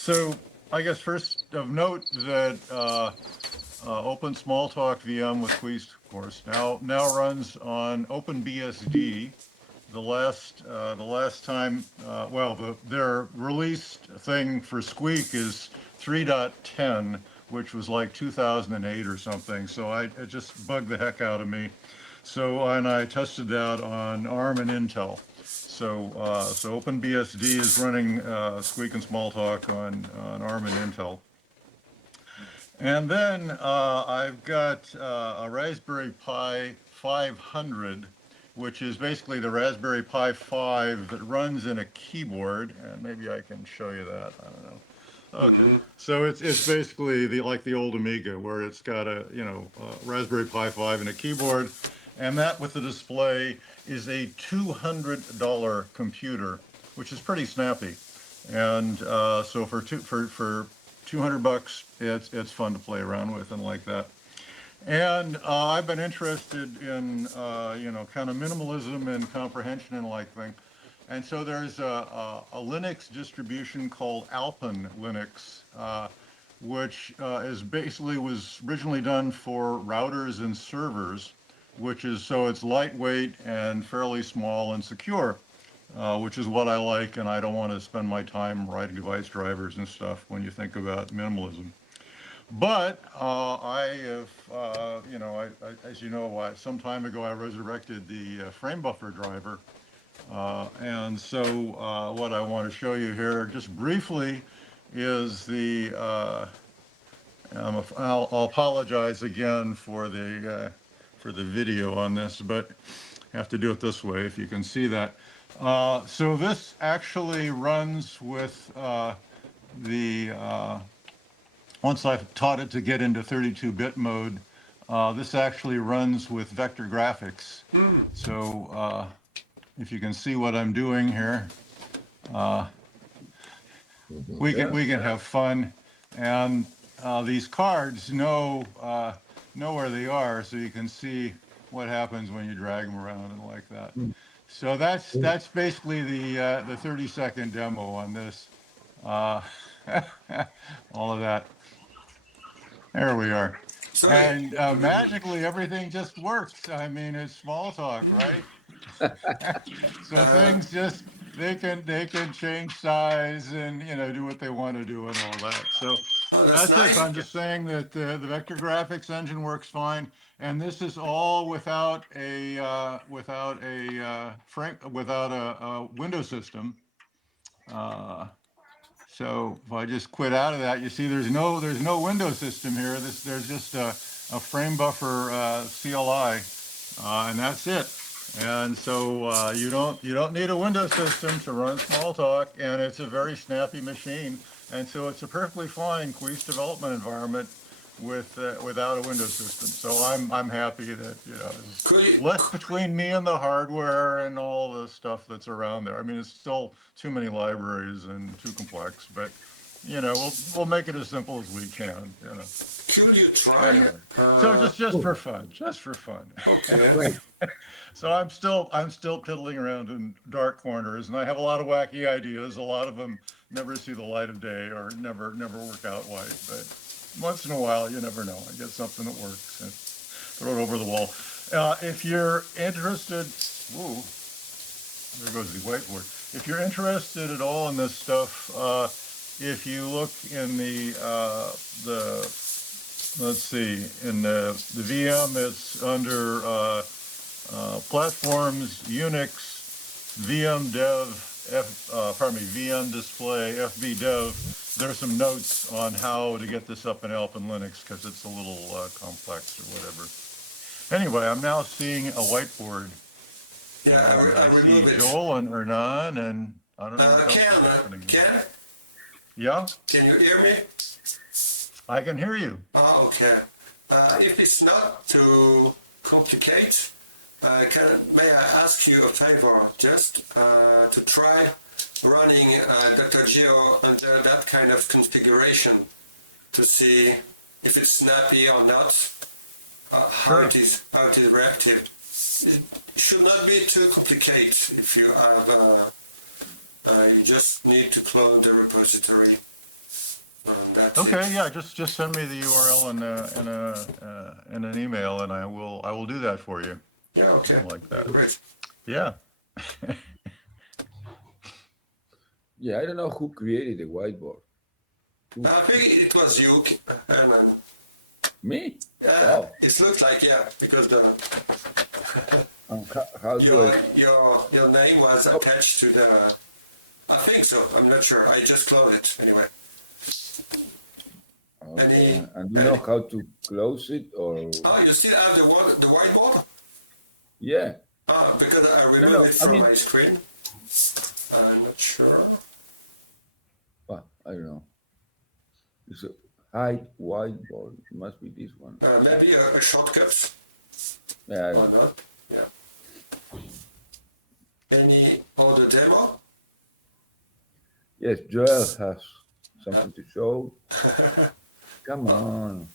So I guess first of note that Open Smalltalk VM with Cuis, of course, now runs on OpenBSD. The last time, their released thing for Squeak is 3.10, which was like 2008 or something. So it just bugged the heck out of me. So, and I tested that on ARM and Intel. So OpenBSD is running Squeak and Smalltalk on ARM and Intel. And then I've got a Raspberry Pi 500, which is basically the Raspberry Pi 5 that runs in a keyboard. And maybe I can show you that. I don't know. Okay, so it's basically like the old Amiga, where it's got a Raspberry Pi 5 and a keyboard, and that with the display is a $200 computer, which is pretty snappy. And so for 200 bucks, it's fun to play around with and like that. And I've been interested in kind of minimalism and comprehension and like thing. And so there's a Linux distribution called Alpine Linux, which was originally done for routers and servers, so it's lightweight and fairly small and secure, which is what I like, and I don't want to spend my time writing device drivers and stuff when you think about minimalism. But I have, as you know, some time ago I resurrected the framebuffer driver. And so what I want to show you here just briefly is I'll apologize again for the video on this, but I have to do it this way if you can see that. So this actually runs with once I've taught it to get into 32-bit mode, this actually runs with vector graphics. So if you can see what I'm doing here, we can have fun, and these cards know where they are, so you can see what happens when you drag them around and like that. So that's basically the 30-second demo on this. All of that. There we are. Sorry. And magically everything just works. I mean, it's small talk, right? So things just they can change size and do what they want to do and all that. So that's nice. it. I'm just saying that the vector graphics engine works fine, and this is all without a Windows system. So if I just quit out of that, you see there's no Windows system here. There's just a framebuffer CLI, and that's it. And so you don't need a Windows system to run Smalltalk, and it's a very snappy machine. And so it's a perfectly fine Cuis development environment without a Windows system. So I'm happy that it's less between me and the hardware and all the stuff that's around there. I mean, it's still too many libraries and too complex, but we'll make it as simple as we can. Could you try? Anyway, so just for fun, Okay. So I'm still piddling around in dark corners, and I have a lot of wacky ideas. A lot of them never see the light of day or never work out right. But once in a while, you never know. I get something that works and throw it over the wall. If you're interested, whoa, there goes the whiteboard. If you're interested at all in this stuff, if you look in let's see, in the VM, it's under platforms, Unix, VM dev, VM display, FB dev. There's some notes on how to get this up in Alpine Linux because it's a little complex or whatever. Anyway, I'm now seeing a whiteboard. Yeah, I see Joel and Hernan, and I don't know what's happening. Ken? Yeah? Can you hear me? I can hear you. Oh, okay. If it's not too complicated, may I ask you a favor, just to try running Dr. Geo under that kind of configuration to see if it's snappy or not, how it is reactive. It should not be too complicated if you have, you just need to clone the repository That's Okay, it. yeah, just send me the URL in an email, and I will do that for you. Yeah, okay. Something like that. Great. Yeah. Yeah, I don't know who created the whiteboard. I think it was you, and Me? yeah, Wow. it looks like yeah, because the How do your I? your name was Oh, attached to the. I think so. I'm not sure. I just cloned it anyway. okay. Any And you know any? how to close it or? Oh, you still have the whiteboard? Yeah. Ah, because I No, removed no. it I from mean, my screen. I'm not sure. well, I don't know. It's a hide whiteboard. It must be this one. Yeah. Maybe a shortcut Yeah, I or don't know. not. Yeah. Any other demo? Yes, Joel has Uh, something to show. Come on.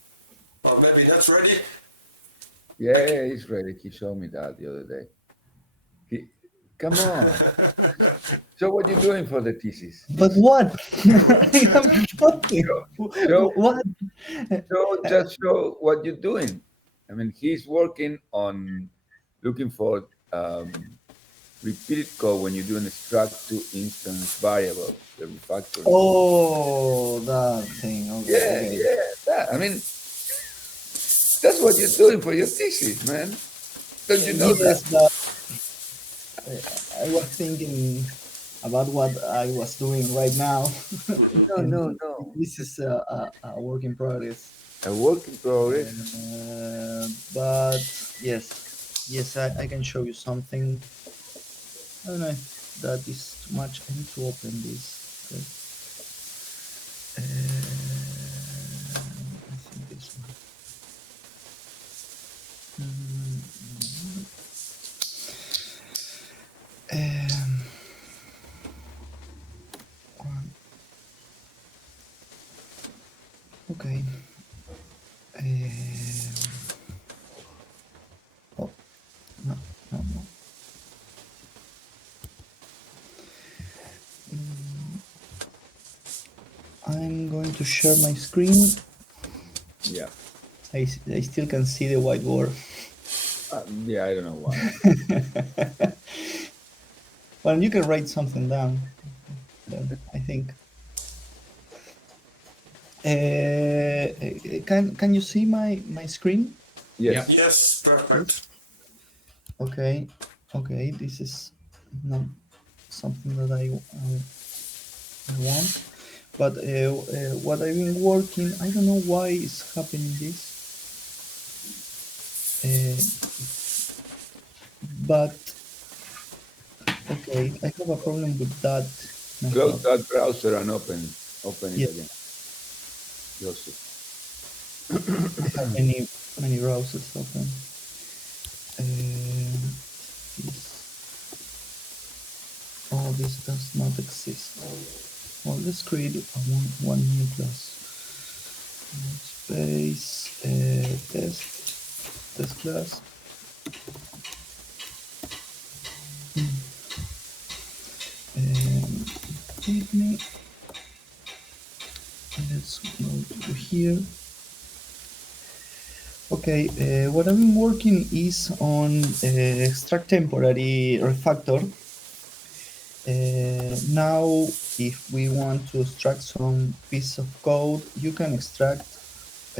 or maybe not ready? Yeah, he's ready. He showed me that the other day. He, come on. So what you doing for the thesis? But what? I am talking. Show, What? just show what you're doing. I mean, he's working on looking for repeated code when you're doing struct to instance variables, the refactoring. Oh, that thing. Okay, Yeah, okay. yeah. That. I mean, that's what you're doing for your thesis, man. Don't you know that? Yes, but I was thinking about what I was doing right now, No, no, and no. this Just is a work in progress. a work in progress. But yes, yes, I can show you something. I don't know if that is too much. I need to open this. Okay. I think this one. Um, one. Okay. Oh, no, no, no. I'm going to share my screen. Yeah. I still can see the whiteboard. Yeah, I don't know why. Well, you can write something down. Then I think. Can you see my screen? Yes. Yes, perfect. Okay. Okay. This is not something that I want. But what I've been working, I don't know why it's happening this. But okay, I have a problem with that Close method. that browser and open it Yeah, again. Close it. I have many browsers open. This, oh, this does not exist. Well, let's create one new class. Space test class. Give me. Let's go to here. Okay, what I've been working is on extract temporary refactor. Now, if we want to extract some piece of code, you can extract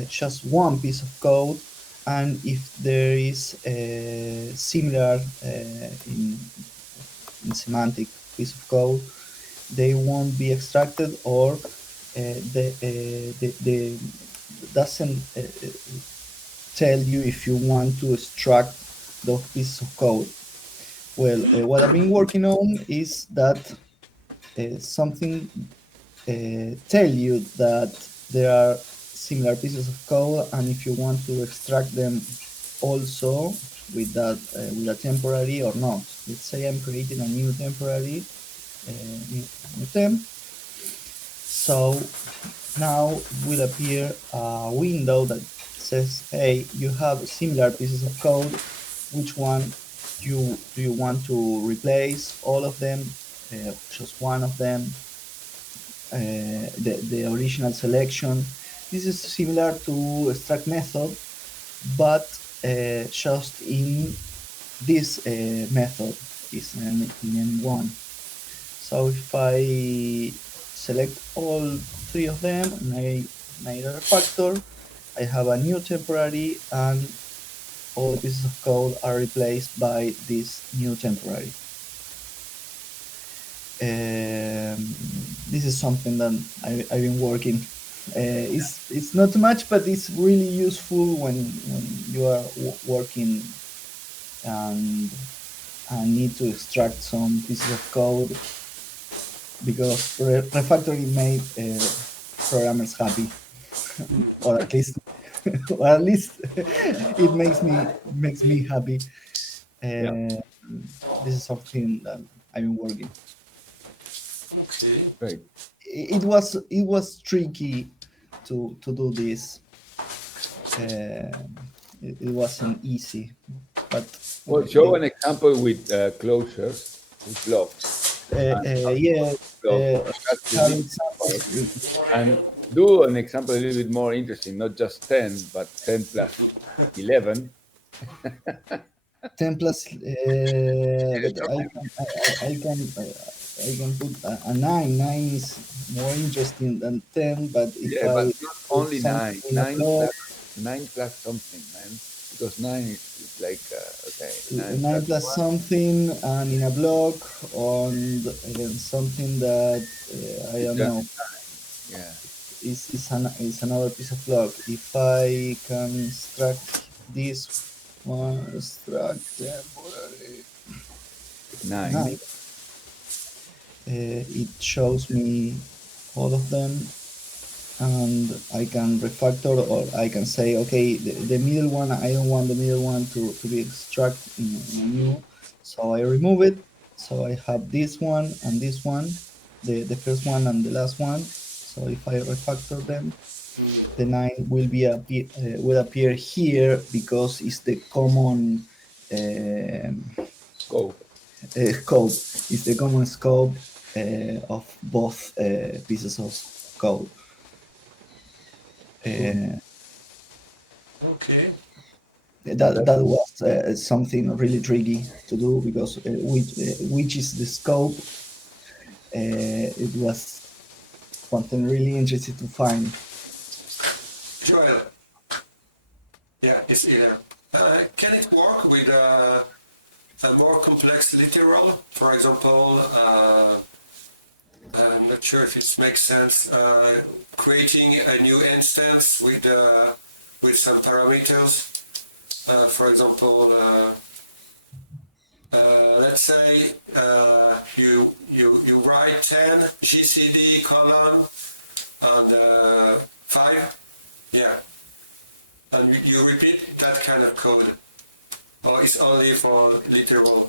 just one piece of code, and if there is a similar in semantic piece of code, they won't be extracted, or the doesn't tell you if you want to extract those pieces of code. Well, what I've been working on is that something tell you that there are similar pieces of code, and if you want to extract them also with a temporary or not. Let's say I'm creating a new temporary new temp. So now will appear a window that says, hey, you have similar pieces of code. Which one do you want to replace? All of them, just one of them? the original selection. This is similar to extract method, but just in this method is in M1. So if I select all three of them and I refactor, I have a new temporary and all the pieces of code are replaced by this new temporary. This is something that I've been working. It's not too much, but it's really useful when you are working and need to extract some pieces of code, because refactoring made programmers happy, or at least or at least it makes me happy. This is something that I've been working. Okay. Right. It was tricky to do this. It wasn't easy, but Well, show an example with closures, with blocks, and yeah, blocks. That's the have difficult part. examples. And do an example a little bit more interesting, not just 10, but 10 plus 11. 10 plus, but I can put a 9. 9 is more interesting than 10, but if Yeah, but I not put only something 9, in a block, 9 plus something, man. Because 9 is like, okay, 9 9 plus plus something, and in a block on something that I is don't just know, 9. Yeah, is another piece of log. If I can extract this one, extract temporary 9. 9, it shows me all of them, and I can refactor, or I can say, okay, the middle one, I don't want the middle one to be extracted in a new, so I remove it. So I have this one and this one, the first one and the last one. So if I refactor them, the 9 will appear here, because it's the common Scope. scope. It's the common scope of both pieces of code. Cool. Uh, Okay. That, that was something really tricky to do, because which is the scope. It was something really interesting to find. Joel. Yeah, it's either. Can it work with a more complex literal? For example, I'm not sure if it makes sense. Creating a new instance with some parameters. For example, let's say you write 10 GCD colon and 5. Yeah, and you repeat that kind of code, or it's only for literal.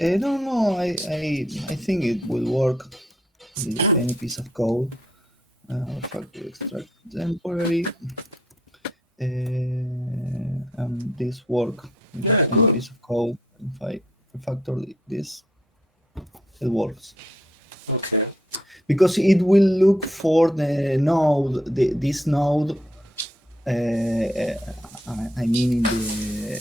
No, I think it will work with any piece of code. Factory extract temporary. This work with Yeah, any good. piece of code. If I refactor this, it works, Okay. because it will look for the node, this node. I mean, in the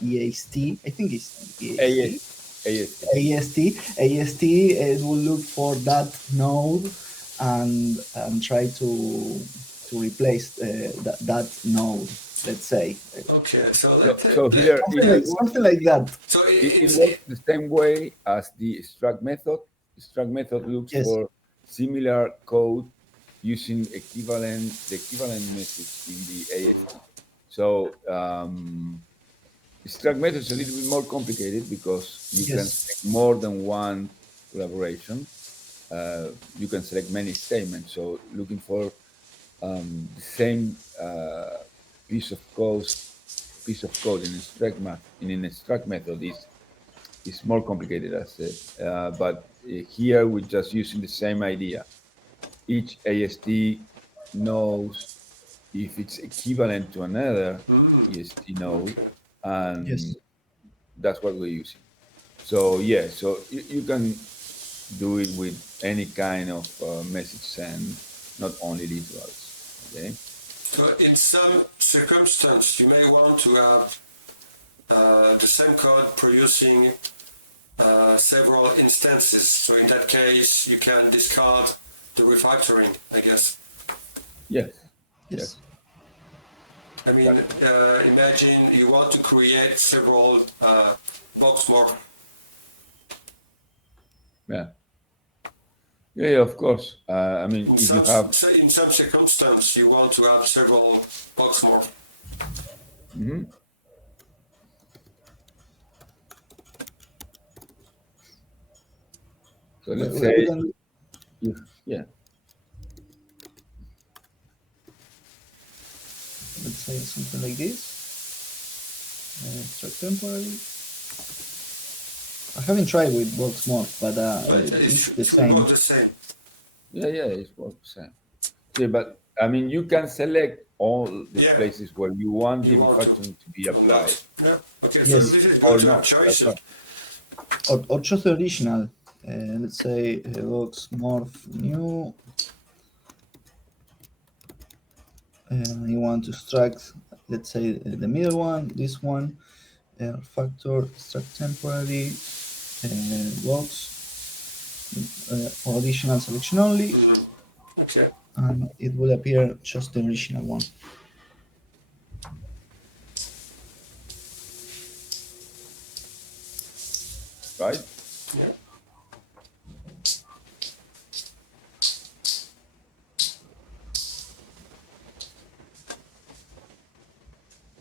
EAST, I think it's EAST. AST. AST, it will look for that node, and try to replace that node. Let's say Okay. So So here something like that. so it it's works the same way as the struct method. The struct method looks Yes, for similar code using the equivalent message in the AST. So struct method is a little bit more complicated because you can yes, select more than one collaboration. You can select many statements. So looking for the same piece of code in an extract method is more complicated, as I said. But here we're just using the same idea. Each AST knows if it's equivalent to another EST node, okay. and yes. that's what we're using. So yeah, so you can. do it with any kind of message send, not only literals. Okay. So in some circumstance, you may want to have the same code producing several instances. So in that case, you can discard the refactoring, I guess. Yes. Yes. I mean, imagine you want to create several box morph. Yeah. Yeah, of course. I mean, In if you some, have, in some circumstance, you want to have several box morph. mhm. So let's We say, can, yeah, let's say something like this. Extract temporary. I haven't tried with box mod, but But it's the it should same. work the same. yeah, it's 4%. See, but I mean, you can select all the Yeah. places where you want the You want to refactoring to be or applied, not. Yeah. Okay, so Yes. this is or good to have not. That's choices. right. Or just the original. Let's say box morph new. You want to extract, let's say the middle one, this one, factor extract temporary box original selection only, Okay. and it will appear just the original one. Right? Yeah.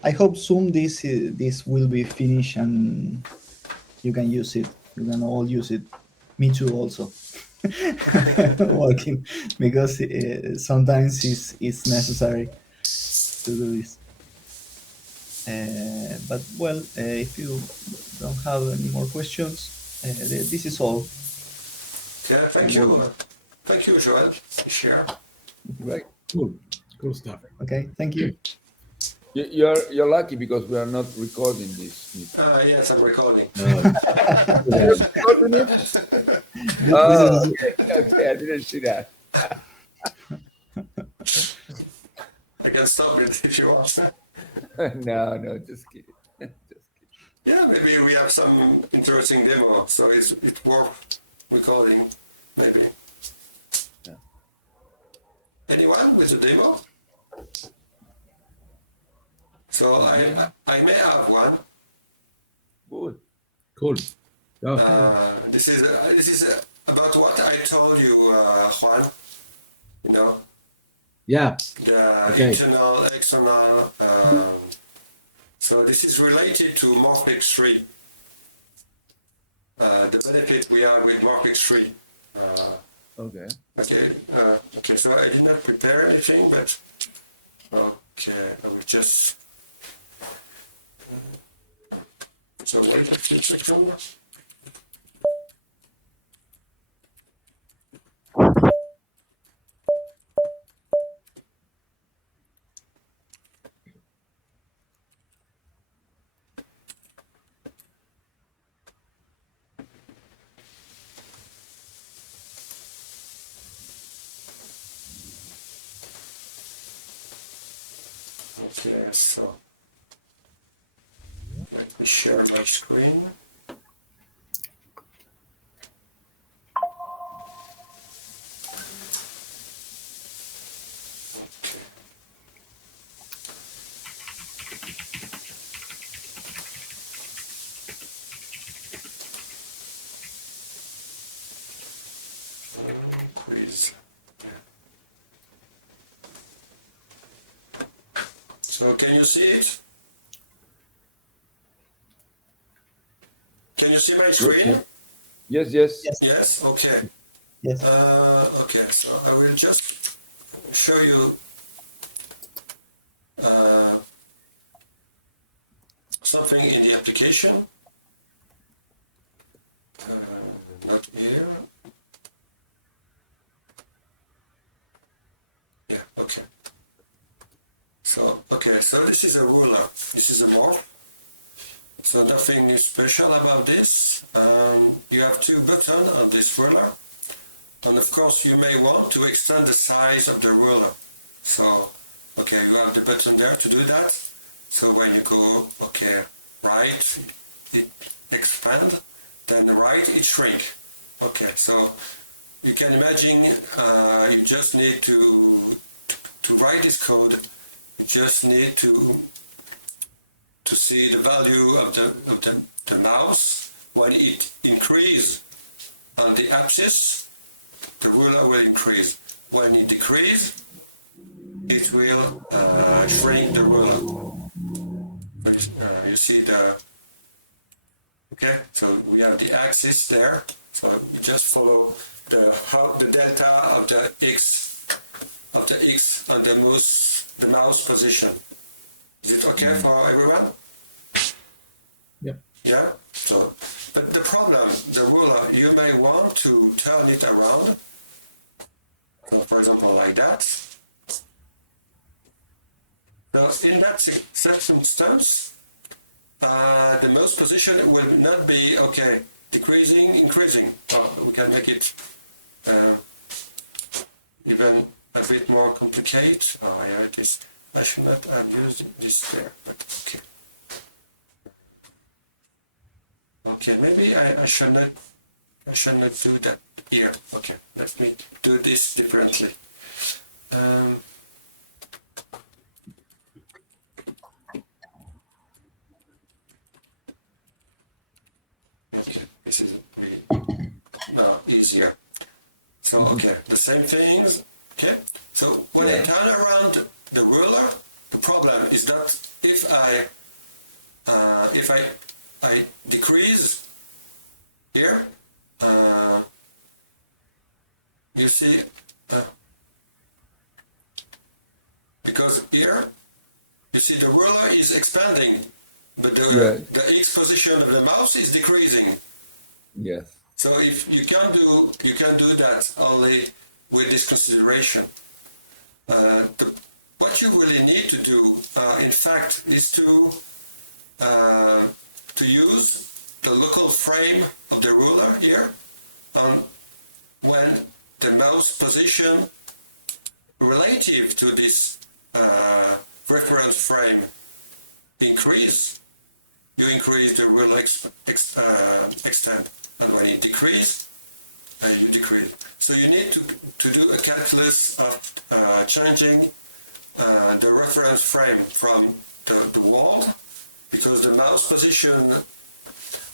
I hope soon this will be finished and you can use it. You can all use it. Me too, also. Working because sometimes it's necessary to do this. But well, if you don't have any more questions, this is all. Okay, thank you. Thank you, Joel. Share. Right. Cool stuff. Okay, thank you. You're lucky because we are not recording this meeting. Yes, I'm recording. You're recording it? This Oh, is okay, I didn't see that. I can stop it if you want. No, just kidding. Just kidding. Yeah, maybe we have some interesting demo, so it's worth recording, maybe. Yeah. Anyone with a demo? So I may have one. Good. Cool. Oh, This is about what I told you, Juan. You know, yeah. the Okay. internal, external. So this is related to Morphic 3. The benefit we have with Morphic 3. Okay. Okay, so I did not prepare anything, but okay, I will just. So wait a second. Okay, so let me share my screen. Quiz. So can you see it? Can you see my screen? Yes. yes, Yes. Okay. yes. Okay. So I will just show you something in the application. Not here. Yeah. Okay. So so this is a ruler. This is a morph. So nothing is special about this. you have two buttons on this ruler, and of course you may want to extend the size of the ruler. So, okay, you have the button there to do that. So when you go, okay, right, it expand, then right, it shrink. Okay, so you can imagine you just need to write this code. You just need to see the value of the mouse. When it increase on the axis, the ruler will increase. When it decrease, it will shrink the ruler. You see the, okay, so we have the axis there. So we just follow the delta of the x on the mouse position. Is it okay for everyone? Yep. Yeah. So, but the problem, the ruler, you may want to turn it around. So, for example, like that. So, in that circumstance, the mouse position will not be okay. Decreasing, increasing. Oh, we can make it even a bit more complicated. Oh, yeah, it is. I should not have used this there, but okay. Okay, maybe I should not do that here. Okay, let me do this differently. Okay, this is no easier. So okay, the same things. Okay, so when I turn around the ruler, the problem is that if I decrease here, you see, because here you see the ruler is expanding, but the X position of the mouse is decreasing. Yes. So if you can do that only with this consideration. What you really need to do, in fact, is to use the local frame of the ruler here, when the mouse position relative to this reference frame increase, you increase the ruler extent, and when it decrease, you decrease. So you need to do a calculus of changing the reference frame from the wall, because the mouse position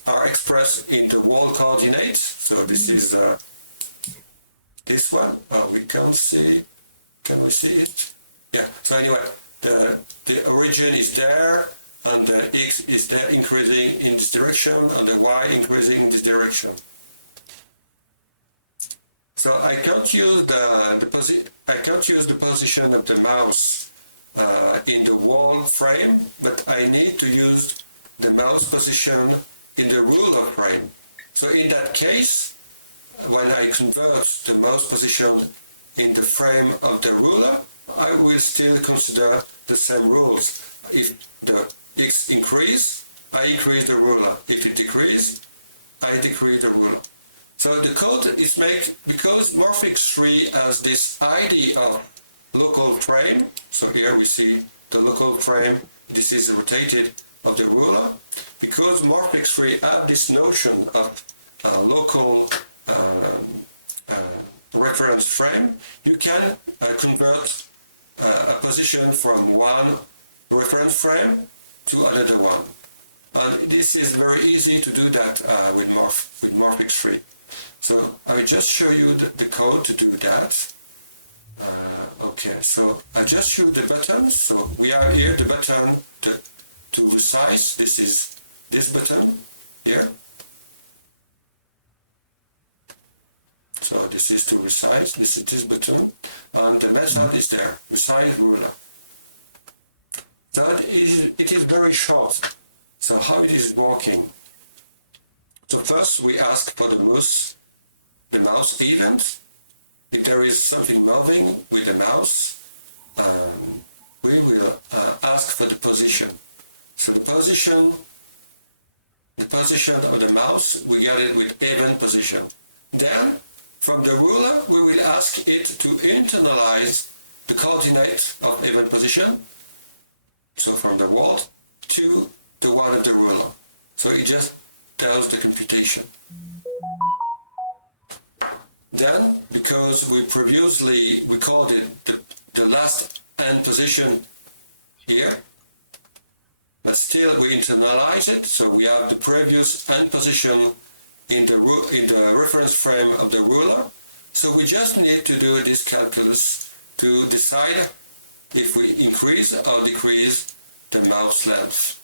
are expressed in the wall coordinates. So this is this one. We can't see. Can we see it? Yeah. So anyway, the origin is there, and the x is there increasing in this direction, and the y increasing in this direction. So I can't use the position of the mouse in the wall frame, but I need to use the mouse position in the ruler frame. So in that case, when I convert the mouse position in the frame of the ruler, I will still consider the same rules. If the x increase, I increase the ruler. If it decrease, I decrease the ruler. So the code is made because Morphic 3 has this idea of local frame. So here we see the local frame. This is rotated of the ruler. Because Morphic 3 have this notion of local reference frame, you can convert a position from one reference frame to another one. And this is very easy to do that with Morphic 3. So I will just show you the code to do that. Okay, so I just show the buttons. So we have here the button to resize. This is this button here. So this is to resize. This is this button, and the method is there. Resize ruler. It is very short. So how it is working? So first we ask for the mouse event. If there is something moving with the mouse, we will ask for the position. So the position the position of the mouse, we get it with even position. Then, from the ruler, we will ask it to internalize the coordinate of even position, so from the world to the one of the ruler. So it just does the computation. Then, because we previously recorded the last end position here, but still we internalize it, so we have the previous end position in the reference frame of the ruler. So we just need to do this calculus to decide if we increase or decrease the mouse length.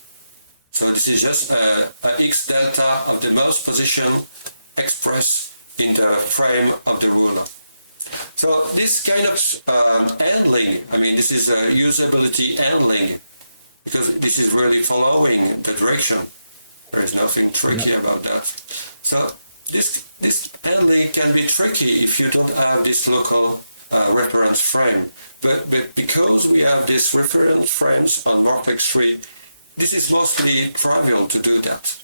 So this is just a x delta of the mouse position expressed in the frame of the ruler. So this kind of handling, I mean, this is a usability handling, because this is really following the direction. There is nothing tricky about that. So this handling can be tricky if you don't have this local reference frame. But because we have these reference frames on Morphic 3, this is mostly trivial to do that.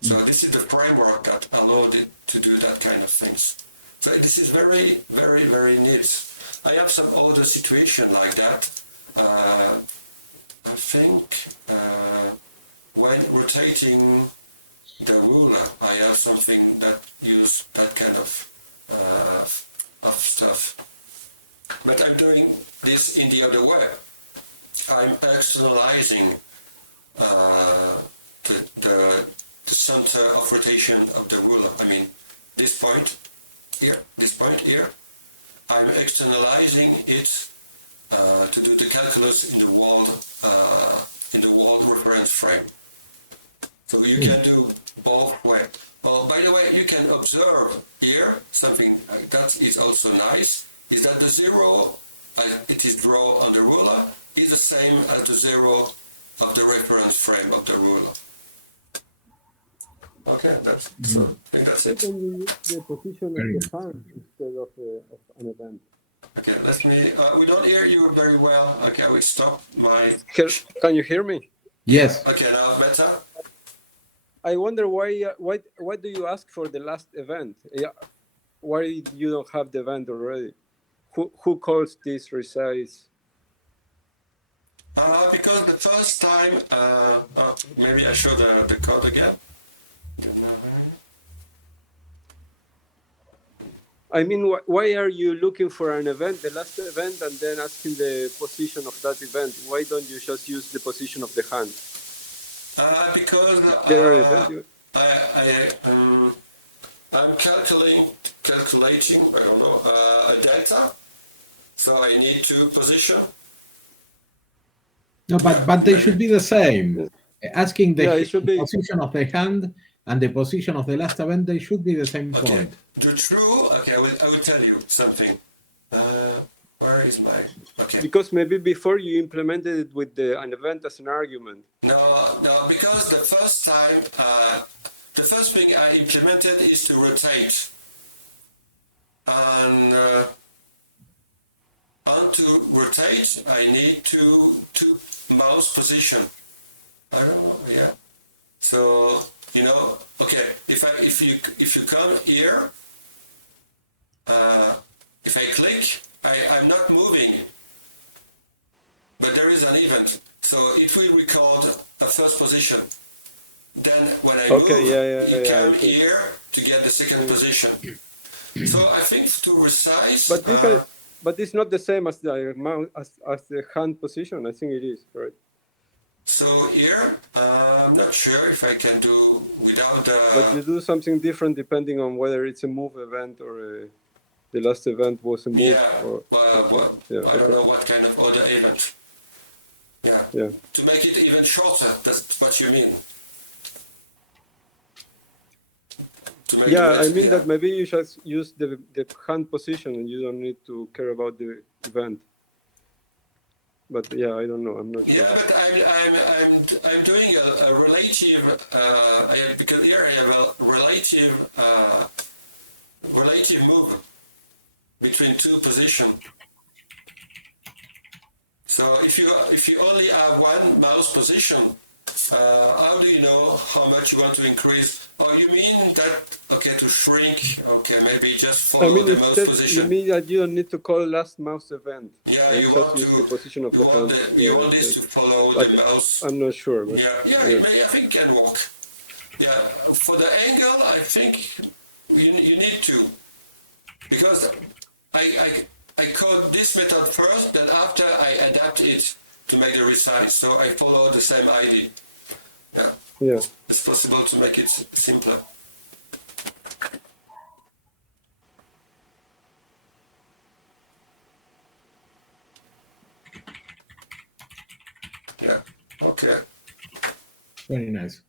So this is the framework that allowed it to do that kind of things. So this is very, very, very neat. I have some other situation like that. I think when rotating the ruler, I have something that use that kind of stuff. But I'm doing this in the other way. I'm externalizing the center of rotation of the ruler. I mean, this point here, I'm externalizing it to do the calculus in the wall reference frame. So you can do both ways. Oh, by the way, you can observe here something that is also nice, is that the zero it is drawn on the ruler is the same as the zero of the reference frame of the ruler. Okay, so I think that's it. Can you use the position of the hand instead of an event? Okay, let me. We don't hear you very well. Okay, I will stop my. Can you hear me? Yes. Okay, now better. I wonder why do you ask for the last event? Why you don't have the event already? Who calls this resize? Because the first time, maybe I show the code again. I mean, why are you looking for an event, the last event, and then asking the position of that event? Why don't you just use the position of the hand? Because There are events. I'm calculating, I don't know, a delta. So I need to position. No, but they should be the same. Asking the position of the hand and the position of the last event, they should be the same point. The true, okay, I will tell you something. Where is my, okay. Because maybe before you implemented it with an event as an argument. No, because the first time, the first thing I implemented is to rotate. And to rotate, I need to mouse position. I don't know, yeah. So, you know, okay, if you come here, if I click, I'm not moving, but there is an event. So if we record a first position, then when I move, you come here to get the second position. So I think to resize. But it's not the same as the mouse as the hand position. I think it is, right? So here, I'm not sure if I can do without the... But you do something different depending on whether it's a move event or the last event was a move. Yeah, or, I don't know what kind of other event. Yeah. To make it even shorter, that's what you mean. I mean that maybe you just use the hand position and you don't need to care about the event. But yeah, I don't know. I'm not sure. Yeah, but I'm doing a relative because here I have a relative move between two positions. So if you only have one mouse position, How do you know how much you want to increase? Oh, you mean that, okay, to shrink, okay, maybe just I follow mean, the mouse instead, you position. mean that you don't need to call last mouse event. Yeah, And you just want use the to, position of you the want hand. you Yeah, want this to follow but the mouse. I'm not sure. But Yeah, yeah. I think it can work. Yeah, for the angle, I think you need to, because I code this method first, then after I adapt it to make the resize. So I follow the same ID. Yeah, Yeah. it's possible to make it simpler. Yeah, okay. Very nice.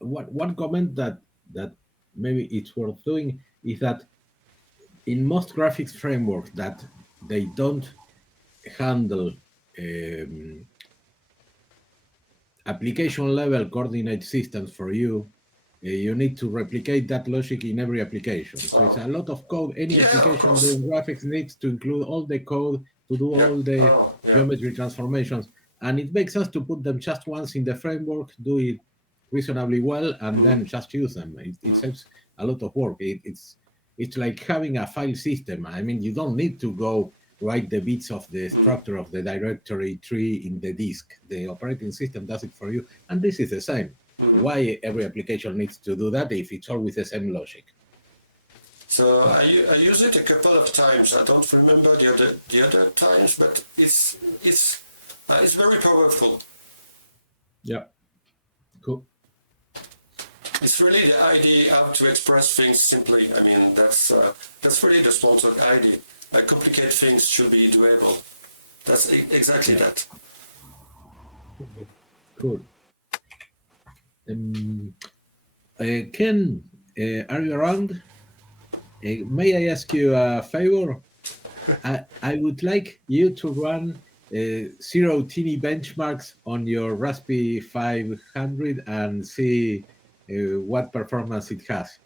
One comment that maybe it's worth doing is that in most graphics frameworks that they don't handle application level coordinate systems for you, you need to replicate that logic in every application. So it's a lot of code. Any Yeah, of application course. doing graphics needs to include all the code to do Yeah. all the Oh, yeah. geometry transformations. And it makes sense to put them just once in the framework, do it reasonably well, and then just use them. It saves a lot of work. It's like having a file system. I mean, you don't need to go write the bits of the structure of the directory tree in the disk. The operating system does it for you, and this is the same. Why every application needs to do that if it's always the same logic? So I use it a couple of times. I don't remember the other times, but it's very powerful. Yeah, cool. It's really the idea how to express things simply. I mean, that's really the Smalltalk idea. Complicate things should be doable. That's exactly that. Cool. Ken, are you around? May I ask you a favor? I would like you to run zero teeny benchmarks on your Raspberry 500 and see what performance it has.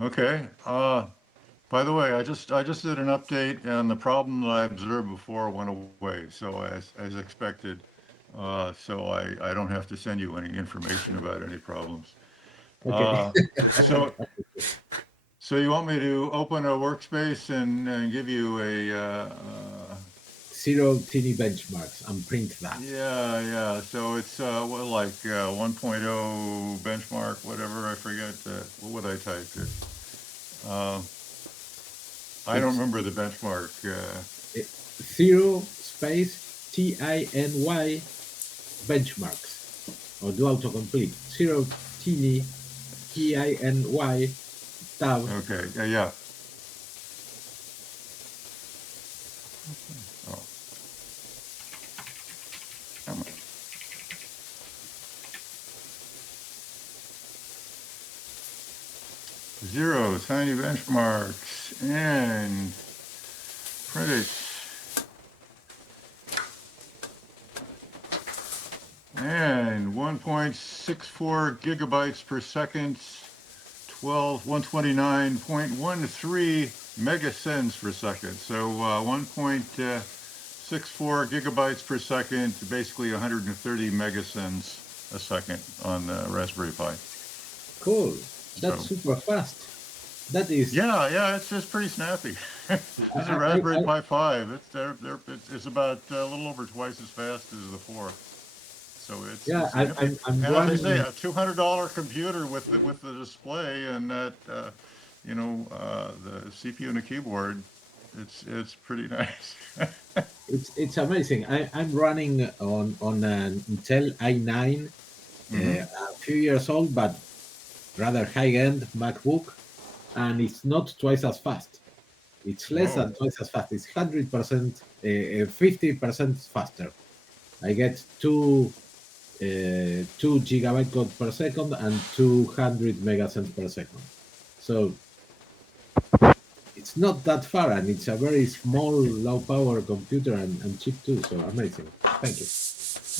Okay. By the way, I just did an update, and the problem that I observed before went away. So as expected, so I don't have to send you any information about any problems. Okay. So so you want me to open a workspace and give you a Zero teeny benchmarks and print that. yeah. So it's what, like 1.0 benchmark, whatever, I forget. What would I type it? I don't remember the benchmark. Zero space TINY benchmarks or do autocomplete. Zero teeny TINY tab. Okay, yeah. Oh. Come on. Zero, tiny benchmarks, and print it. And 1.64 gigabytes per second, 129.13 megasense per second. So 1.64 gigabytes per second, basically 130 megasense a second on the Raspberry Pi. Cool. That's super fast. That is. Yeah, it's just pretty snappy. This is a Raspberry Pi 5. It's about a little over twice as fast as the 4. So it's I'm and running, as I say, a $200 computer with the display and that the CPU and the keyboard. It's pretty nice. it's amazing. I'm running on an Intel i9, a few years old, but rather high-end MacBook, and it's not twice as fast. It's less than twice as fast. It's 100%, 50% faster. I get 2 gigabyte code per second and 200 megasense per second. So it's not that far, and it's a very small, low-power computer and cheap too. So amazing. Thank you.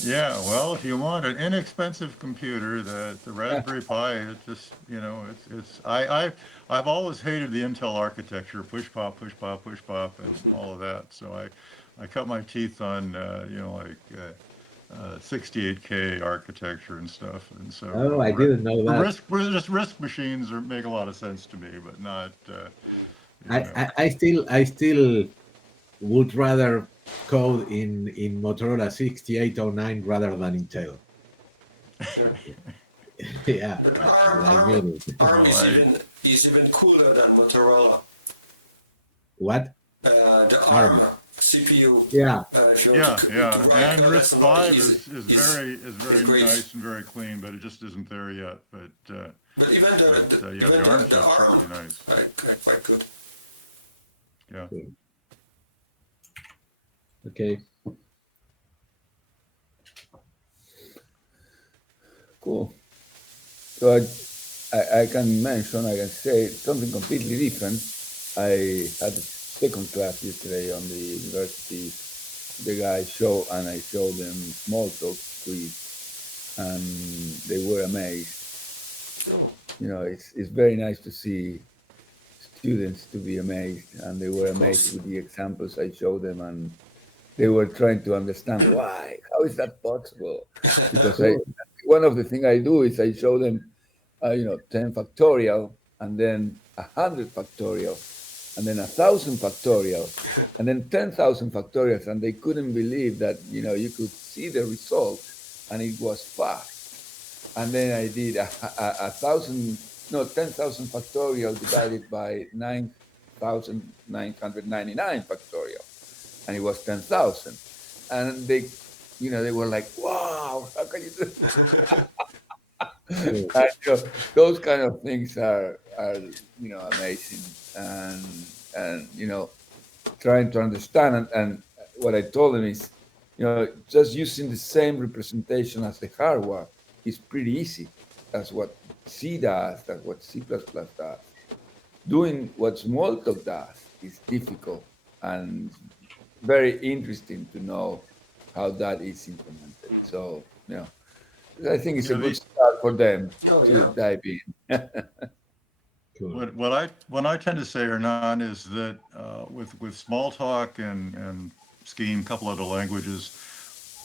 Yeah, well, if you want an inexpensive computer, the Raspberry Pi, it just I've always hated the Intel architecture, push pop, and all of that. So I cut my teeth on 68K architecture and stuff. And so Oh, I didn't know that. risk machines make a lot of sense to me, but not, you I, know. I still would rather code in Motorola 6809 rather than Intel. Sure. Yeah, But I mean it. ARM Well, is even cooler than Motorola. What? The ARM ARM. CPU. Yeah. If you want Yeah, to yeah, write and kernel Risk assembly 5 is very great. nice and very clean, but it just isn't there yet. But But even yeah, even the ARM the chips are ARM, pretty nice. quite good. Yeah. Okay. Cool. So I can mention, I can say something completely different. I had a second class yesterday on the university. The guy showed, and I showed them Smalltalk quiz, and they were amazed. You know, it's very nice to see students to be amazed, and they were amazed with the examples I showed them, and they were trying to understand why. How is that possible? Because one of the things I do is I show them, 10 factorial, and then 100 factorial, and then 1,000 factorial, and then 10,000 factorials, and they couldn't believe that you could see the result, and it was fast. And then I did a thousand, no, 10,000 factorial divided by 9,999 factorial, and it was 10,000. And they were like, "Wow, how can you do?" And, those kind of things are amazing, and trying to understand. And what I told them is, just using the same representation as the hardware is pretty easy. That's what C does. That's what C++ does. Doing what Smalltalk does is difficult and very interesting to know how that is implemented. So, I think it's a Yeah, good start for them Oh to yeah. dive in. Cool. what I tend to say, Hernan, is that with Smalltalk and Scheme, a couple other languages,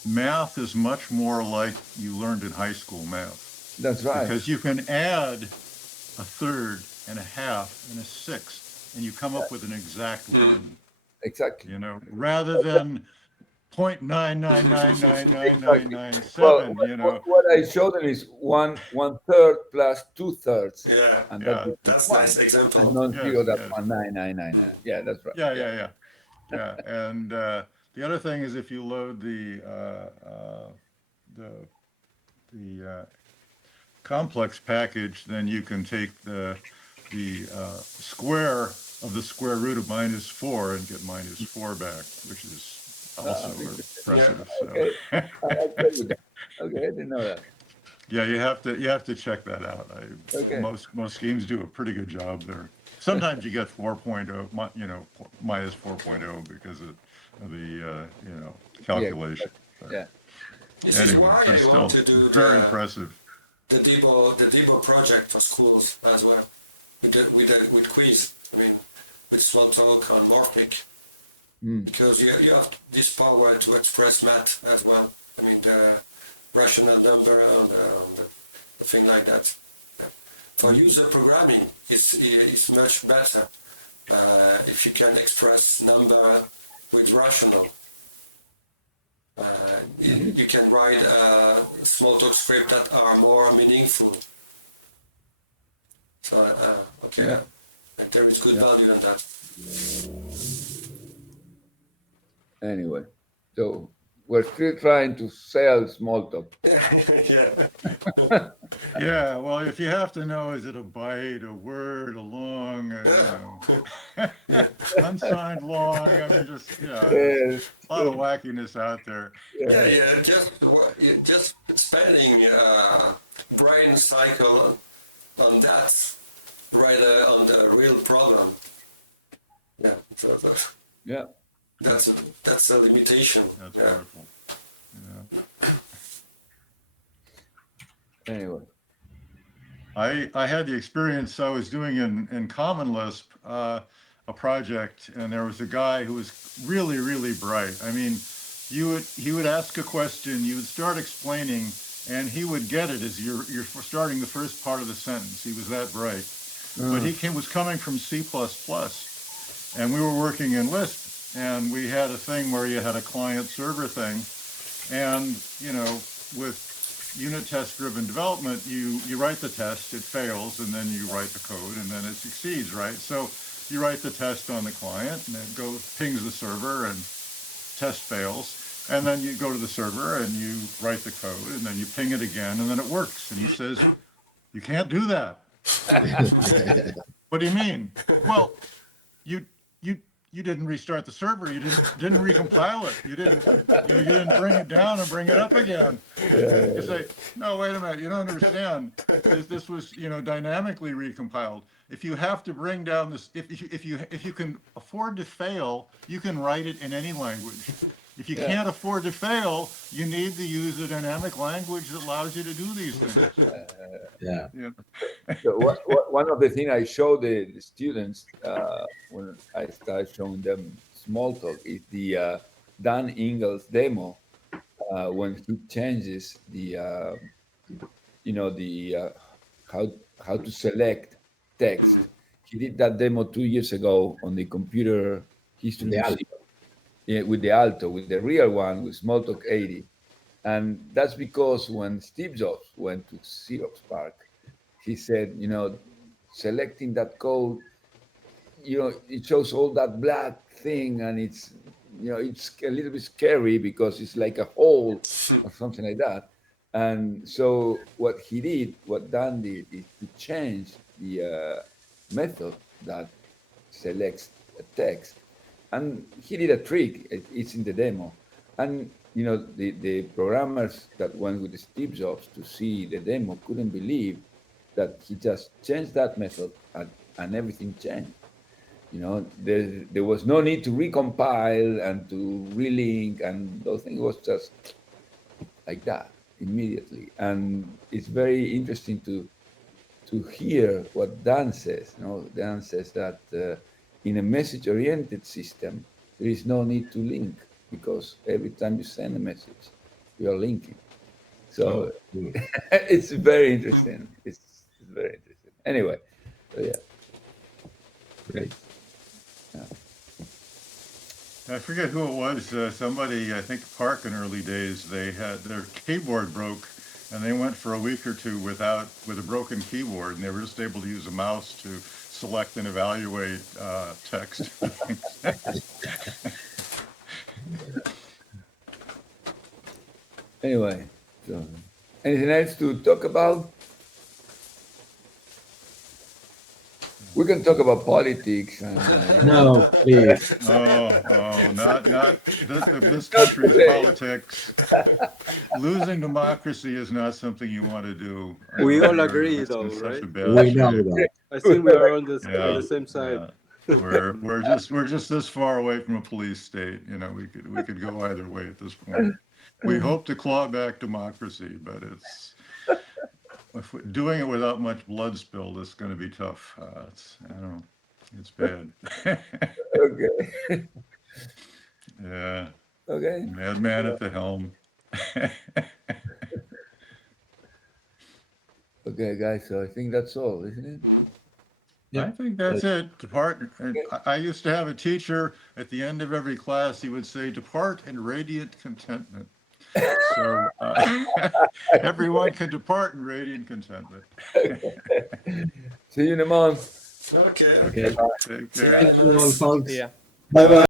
math is much more like you learned in high school math, That's right. because you can add a third and a half and a sixth, and you come up with an exact one, Exactly. rather than point nine nine nine nine nine nine Exactly. nine Well, seven, what I showed them is one third plus 2/3, Yeah. and that Yeah, becomes That's one. nice example. And non-zero, yes, that's yes. 19999. Yeah, that's right. Yeah, Yeah. yeah, yeah, yeah. And the other thing is if you load the complex package, then you can take the square of the square root of -4 and get -4 back, which is also impressive. So Okay. I play with that. Okay, I didn't know that. yeah, you have to check that out. Okay. Most schemes do a pretty good job there. Sometimes you get 4.0, -4.0 because of the Yeah. calculation. But Yeah. This is anyway, why but I still want to do very impressive. the Debo project for schools as well with quiz. I mean, with Smalltalk and Morphic, because you have this power to express math as well. I mean, the rational number and the thing like that. For user programming, it's much better if you can express number with rational. You can write Smalltalk script that are more meaningful. So, okay, Yeah. and there is good Yeah. value in that. Anyway, so we're still trying to sell Smalltalk. Yeah. Yeah, well, if you have to know, is it a byte, a word, a long, unsigned long? I mean, just there's a lot of wackiness out there. Yeah, just spending brain cycle on that rather on the real problem. Yeah, so Yeah. that's a limitation. That's Yeah. wonderful. Yeah. Anyway. I had the experience I was doing in Common Lisp a project, and there was a guy who was really, really bright. I mean, he would ask a question, you would start explaining, and he would get it as you're starting the first part of the sentence. He was that bright. But he was coming from C++, and we were working in Lisp, and we had a thing where you had a client server thing, and with unit test driven development, you write the test, it fails, and then you write the code, and then it succeeds, right? So you write the test on the client, and it pings the server, and test fails. And then you go to the server and you write the code, and then you ping it again, and then it works. And he says, "You can't do that." What do you mean? Well, you didn't restart the server. You didn't recompile it. You didn't bring it down and bring it up again. You say, "No, wait a minute. You don't understand. This was dynamically recompiled. If you have to bring down this, if you can afford to fail, you can write it in any language. If you can't afford to fail, you need to use a dynamic language that allows you to do these things." Yeah. So one of the things I show the students when I start showing them Smalltalk is the Dan Ingalls demo when he changes the how to select text. He did that demo 2 years ago on the Computer History The Museum. Yeah, with the Alto, with the real one, with Smalltalk 80. And that's because when Steve Jobs went to Xerox PARC, he said, selecting that code, it shows all that black thing, and it's a little bit scary because it's like a hole or something like that. And so what Dan did is to change the method that selects a text. And he did a trick. It's in the demo. And the programmers that went with Steve Jobs to see the demo couldn't believe that he just changed that method and everything changed. There was no need to recompile and to relink, and those things. It was just like that immediately. And it's very interesting to hear what Dan says. Dan says that in a message-oriented system, there is no need to link because every time you send a message, you are linking. So it's very interesting. It's very interesting. Anyway, so yeah. Great. I forget who it was. Somebody, I think Park in early days, they had their keyboard broke, and they went for a week or two with a broken keyboard, and they were just able to use a mouse to select and evaluate text. Anyway, so anything else to talk about? We can talk about politics and No, please. Not this country's politics. Losing democracy is not something you want to do. We all We're agree, in though, such right? a bad We know shape. that. I think we are on the Yeah, same side. yeah. We're just this far away from a police state. We could go either way at this point. We hope to claw back democracy, but if we're doing it without much blood spilled, it's going to be tough. I don't know. It's bad. okay. Yeah. Okay. Madman at the helm. Okay, guys. So I think that's all, isn't it? I think that's it. Depart. I used to have a teacher at the end of every class. He would say, "Depart in radiant contentment." So everyone can depart in radiant contentment. See you in a month. Okay. Okay. Take care. Thank you all, folks. Yeah. Bye bye.